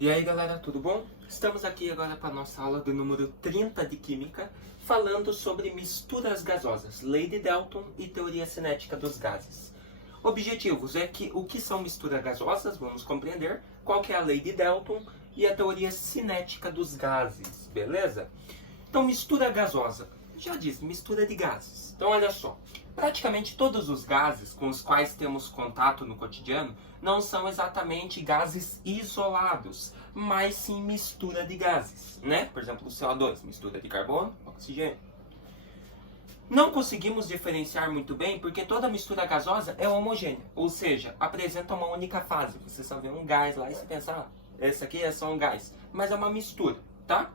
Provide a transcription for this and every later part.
E aí galera, tudo bom? Estamos aqui agora para a nossa aula do número 30 de Química, falando sobre misturas gasosas, Lei de Dalton e teoria cinética dos gases. Objetivos é que o que são misturas gasosas, vamos compreender, qual que é a Lei de Dalton e a teoria cinética dos gases, beleza? Então mistura gasosa, já diz, mistura de gases. Então olha só, praticamente todos os gases com os quais temos contato no cotidiano não são exatamente gases isolados, mas sim mistura de gases, né? Por exemplo, o CO2, mistura de carbono, oxigênio. Não conseguimos diferenciar muito bem porque toda mistura gasosa é homogênea, ou seja, apresenta uma única fase. Você só vê um gás lá e você pensa, esse aqui é só um gás, mas é uma mistura, tá?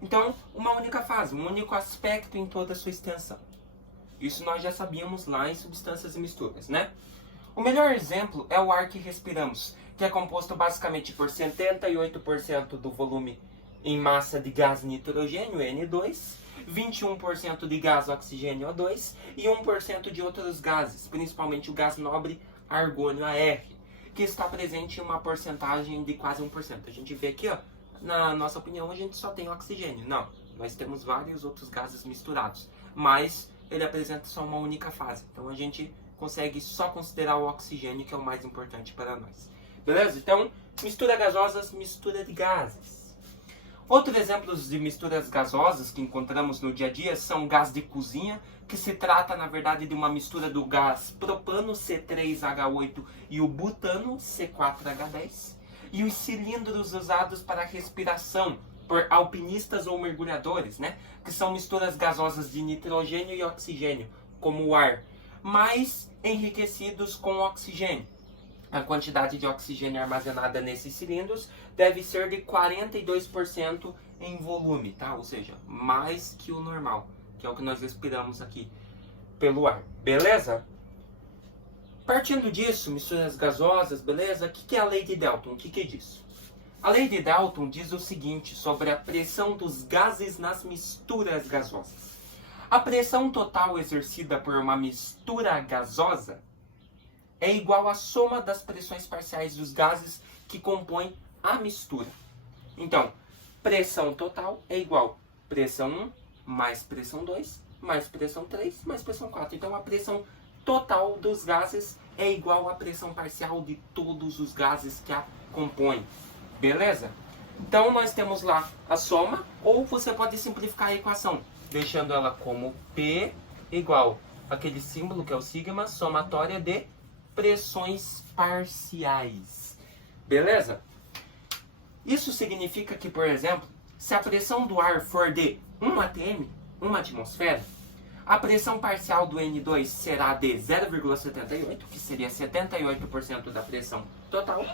Então, uma única fase, um único aspecto em toda a sua extensão. Isso nós já sabíamos lá em substâncias e misturas, né? O melhor exemplo é o ar que respiramos, que é composto basicamente por 78% do volume em massa de gás nitrogênio, N2, 21% de gás oxigênio, O2, e 1% de outros gases, principalmente o gás nobre argônio, AR, que está presente em uma porcentagem de quase 1%. A gente vê aqui, ó, na nossa opinião, a gente só tem oxigênio. Não, nós temos vários outros gases misturados, mas ele apresenta só uma única fase. Então a gente consegue só considerar o oxigênio, que é o mais importante para nós. Beleza? Então, mistura gasosas, mistura de gases. Outros exemplos de misturas gasosas que encontramos no dia a dia são gás de cozinha, que se trata, na verdade, de uma mistura do gás propano, C3H8, e o butano, C4H10. E os cilindros usados para respiração por alpinistas ou mergulhadores, né? Que são misturas gasosas de nitrogênio e oxigênio, como o ar, mas enriquecidos com oxigênio. A quantidade de oxigênio armazenada nesses cilindros deve ser de 42% em volume, tá? Ou seja, mais que o normal, que é o que nós respiramos aqui pelo ar, beleza? Partindo disso, misturas gasosas, beleza? O que é a Lei de Dalton? O que é disso? A Lei de Dalton diz o seguinte sobre a pressão dos gases nas misturas gasosas. A pressão total exercida por uma mistura gasosa é igual à soma das pressões parciais dos gases que compõem a mistura. Então, pressão total é igual a pressão 1 mais pressão 2 mais pressão 3 mais pressão 4. Então, a pressão total dos gases é igual à pressão parcial de todos os gases que a compõem. Beleza? Então, nós temos lá a soma, ou você pode simplificar a equação, deixando ela como P igual aquele símbolo que é o sigma, somatória de pressões parciais. Beleza? Isso significa que, por exemplo, se a pressão do ar for de 1 atm, 1 atmosfera, a pressão parcial do N2 será de 0,78, que seria 78% da pressão total,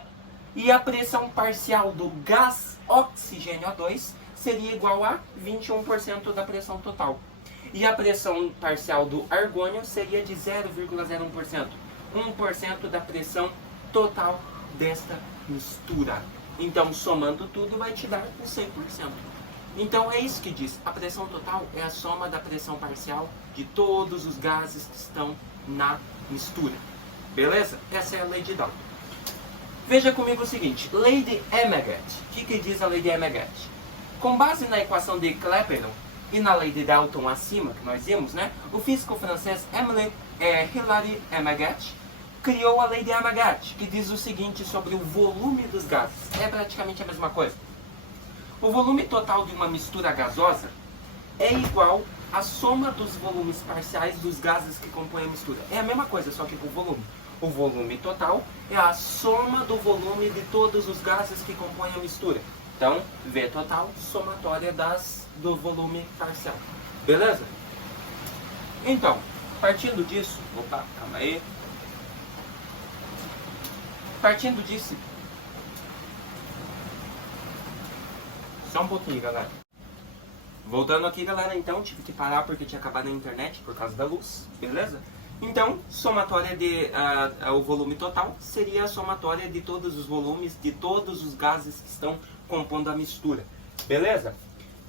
e a pressão parcial do gás oxigênio O2 seria igual a 21% da pressão total. E a pressão parcial do argônio seria de 0,01%, 1% da pressão total desta mistura. Então, somando tudo, vai te dar o 100%. Então, é isso que diz. A pressão total é a soma da pressão parcial de todos os gases que estão na mistura. Beleza? Essa é a Lei de Dalton. Veja comigo o seguinte, Lei de Amengat. O que diz a Lei de Amengat? Com base na equação de Clapeyron e na Lei de Dalton acima, que nós vimos, né? O físico francês Hilaire Amengat criou a Lei de Amengat, que diz o seguinte sobre o volume dos gases. É praticamente a mesma coisa. O volume total de uma mistura gasosa é igual à soma dos volumes parciais dos gases que compõem a mistura. É a mesma coisa, só que com volume. O volume total é a soma do volume de todos os gases que compõem a mistura. Então, V total, somatória do volume parcial. Beleza? Então, partindo disso... Opa, calma aí. Partindo disso... Só um pouquinho, galera. Voltando aqui, galera, então, tive que parar porque tinha acabado a internet por causa da luz, beleza? Então, somatória o volume total seria a somatória de todos os volumes de todos os gases que estão compondo a mistura, beleza?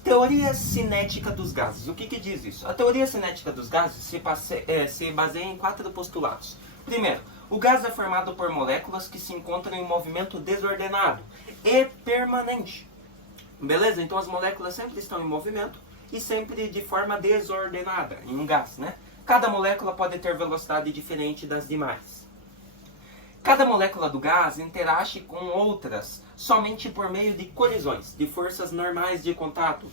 Teoria cinética dos gases. O que diz isso? A teoria cinética dos gases se baseia em 4 postulados. Primeiro, O gás é formado por moléculas que se encontram em movimento desordenado e permanente. Beleza? Então as moléculas sempre estão em movimento e sempre de forma desordenada, em um gás, né? Cada molécula pode ter velocidade diferente das demais. Cada molécula do gás interage com outras somente por meio de colisões, de forças normais de contato.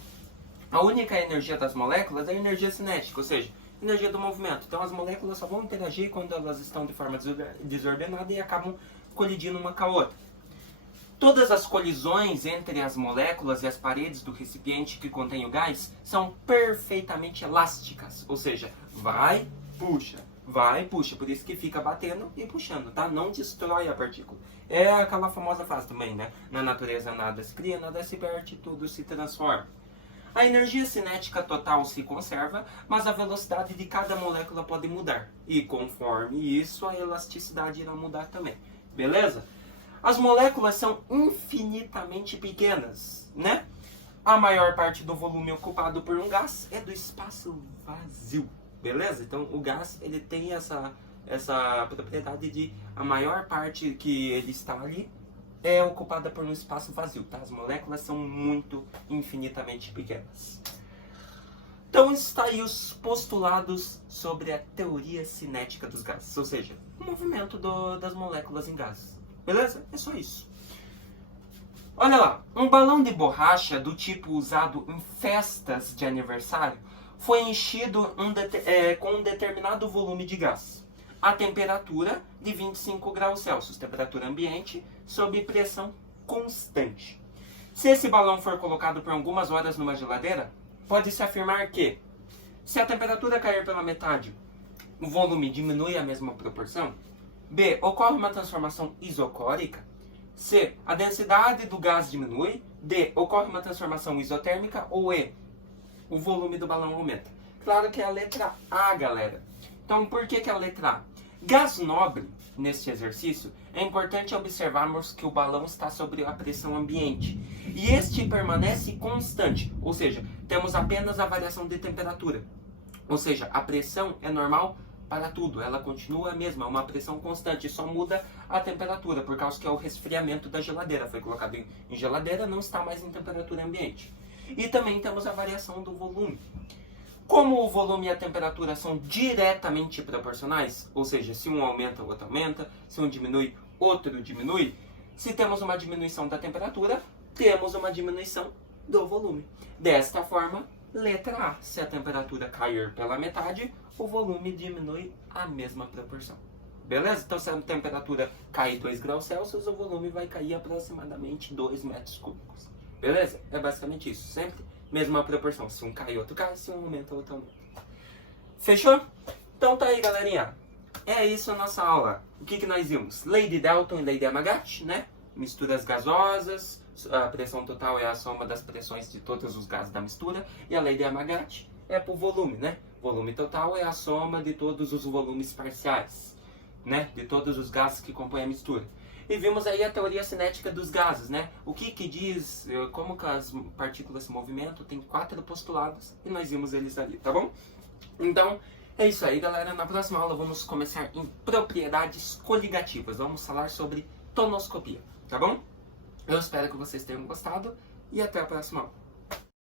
A única energia das moléculas é a energia cinética, ou seja, energia do movimento. Então as moléculas só vão interagir quando elas estão de forma desordenada e acabam colidindo uma com a outra. Todas as colisões entre as moléculas e as paredes do recipiente que contém o gás são perfeitamente elásticas, ou seja, vai, puxa, por isso que fica batendo e puxando, tá? Não destrói a partícula. É aquela famosa frase também, né? Na natureza nada se cria, nada se perde, tudo se transforma. A energia cinética total se conserva, mas a velocidade de cada molécula pode mudar. E conforme isso, a elasticidade irá mudar também. Beleza? As moléculas são infinitamente pequenas, né? A maior parte do volume ocupado por um gás é do espaço vazio. Beleza? Então o gás ele tem essa propriedade de a maior parte que ele está ali é ocupada por um espaço vazio, tá? As moléculas são muito infinitamente pequenas. Então está aí os postulados sobre a teoria cinética dos gases, ou seja, o movimento das moléculas em gases. Beleza? É só isso. Olha lá, um balão de borracha do tipo usado em festas de aniversário foi enchido com um determinado volume de gás, a temperatura de 25 graus Celsius, temperatura ambiente, sob pressão constante. Se esse balão for colocado por algumas horas numa geladeira, pode-se afirmar que, se a temperatura cair pela metade, o volume diminui a mesma proporção. B. Ocorre uma transformação isocórica. C. A densidade do gás diminui. D. Ocorre uma transformação isotérmica. Ou E. O volume do balão aumenta. Claro que é a letra A, galera. Então, por que é a letra A? Gás nobre, neste exercício, é importante observarmos que o balão está sob a pressão ambiente. E este permanece constante, ou seja, temos apenas a variação de temperatura. Ou seja, a pressão é normal para tudo, ela continua a mesma, é uma pressão constante, só muda a temperatura, por causa que é o resfriamento da geladeira. Foi colocado em geladeira, não está mais em temperatura ambiente. E também temos a variação do volume. Como o volume e a temperatura são diretamente proporcionais, ou seja, se um aumenta, o outro aumenta, se um diminui, outro diminui, se temos uma diminuição da temperatura, temos uma diminuição do volume. Desta forma, letra A, se a temperatura cair pela metade, o volume diminui a mesma proporção. Beleza? Então, se a temperatura cair 2 graus Celsius, o volume vai cair aproximadamente 2 metros cúbicos. Beleza? É basicamente isso. Sempre mesma proporção. Se um cai, outro cai. Se um aumenta, outro aumenta. Fechou? Então tá aí, galerinha. É isso a nossa aula. O que nós vimos? Lei de Dalton e lei de Amagat, né? Misturas gasosas. A pressão total é a soma das pressões de todos os gases da mistura. E a lei de Amagat é por volume, né? Volume total é a soma de todos os volumes parciais, né? De todos os gases que compõem a mistura. E vimos aí a teoria cinética dos gases, né? O que diz, como que as partículas se movimentam, tem 4 postulados e nós vimos eles ali, tá bom? Então, é isso aí, galera. Na próxima aula vamos começar em propriedades coligativas. Vamos falar sobre tonoscopia, tá bom? Eu espero que vocês tenham gostado e até a próxima aula.